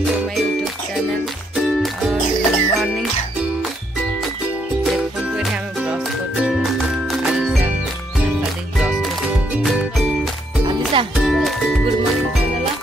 Back to my YouTube channel और morning देखो तो एठी हम ब्रश करछु आलिसा गुड मॉर्निंग कहला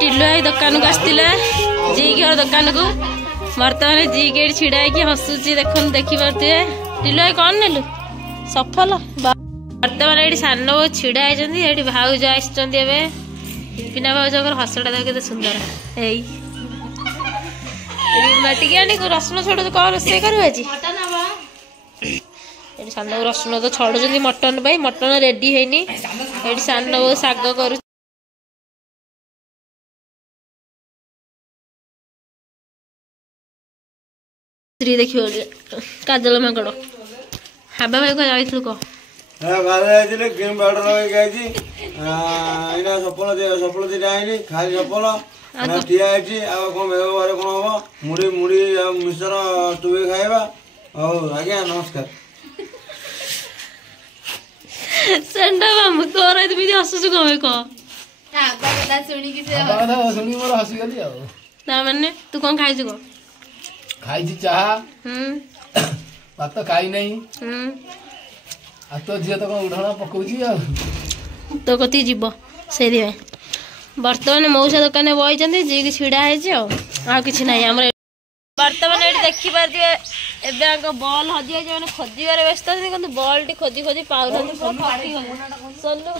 टिल्लू आई दुकान को आसला जी घर दुकान को बर्तमान जी गेट छिड़ा कि हसुची देख देखिपे टिल्लू आई कौन नेलु सफल बर्तमान ये सान छिड़ा होती भाउज आसना भाउज हसटा देख के सुंदर टिके रसुण छोड़ कौन रोसे कर सान रसुण तो छड़ुं मटन मटन रेडी है सान शाग कर देखिए काजल माकड़ हाबा भाई कह जाइलु को ग्रीन पाउडर लगे सफल दिटा है खाली सफल ठिया कौन व्यवहार कौन हम मुड़ी मुड़ी मिश्र टुबे खाइबा आज्ञा नमस्कार सेंडा मामू तोर एमती हसुचु कम कह माने तू कौन खाई को खाई चाहा भात खाई नहीं तो झील तो कौन उठाना पकाउची तो कति जीव से बर्तमान मौसा दुकान बही जी छिड़ा है कि बर्तमान ये देखिपारे ए बल हजि जाए खोजार व्यस्त अच्छे बल टी खोजी खोजी पाऊना सोनू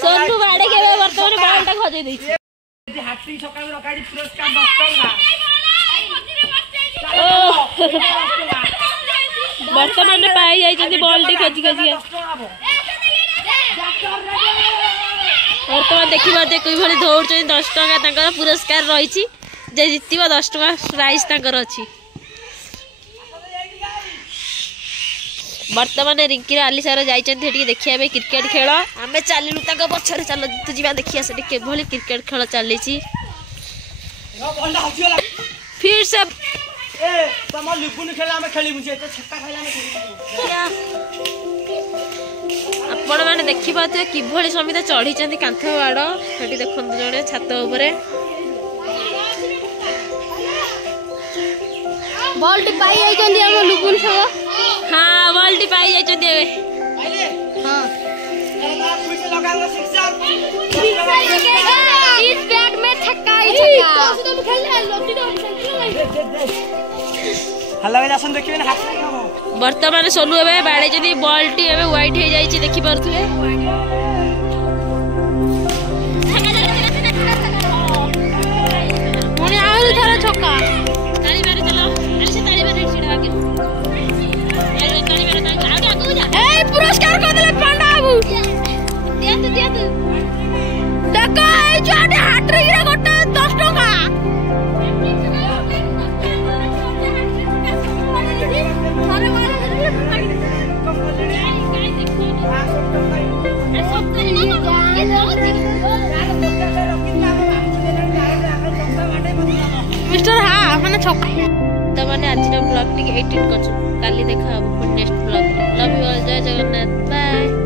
सोनू बाड़े के बर्तमान बलटा खोजे बर्तमान पाई जाइए बल टी खोजी खोजी बर्तमान देखिए कि दौड़ 10 टका पुरस्कार रही जीत 10 टका प्राइज अच्छी बर्तमान रिंकी आलिसार जाइए देखिए क्रिकेट खेल आम चलू पछरे चल तू जा देखिए से क्रिकेट खेल चली फिर से आपण मैंने देखी पाते किभली समित चढ़ी कांथ बाड़ से देखु जड़े छात उपरे बॉल पाई जाइए लुबुन सब हाँ बॉल पाई जाइए इस बैट में छक्का ही बर्तमान सोनू ए बाड़े बॉल टी व्हाइट हो जाए देखी पारे पुणी आहुरी थोड़ा छक्का पुरस्कार पांडा बाबू गोटे 10 टका मिस्टर हाँ मैंने तो मैंने आज ब्लॉग टी 18 कर next blog love you all जय जगन्नाथ बाय।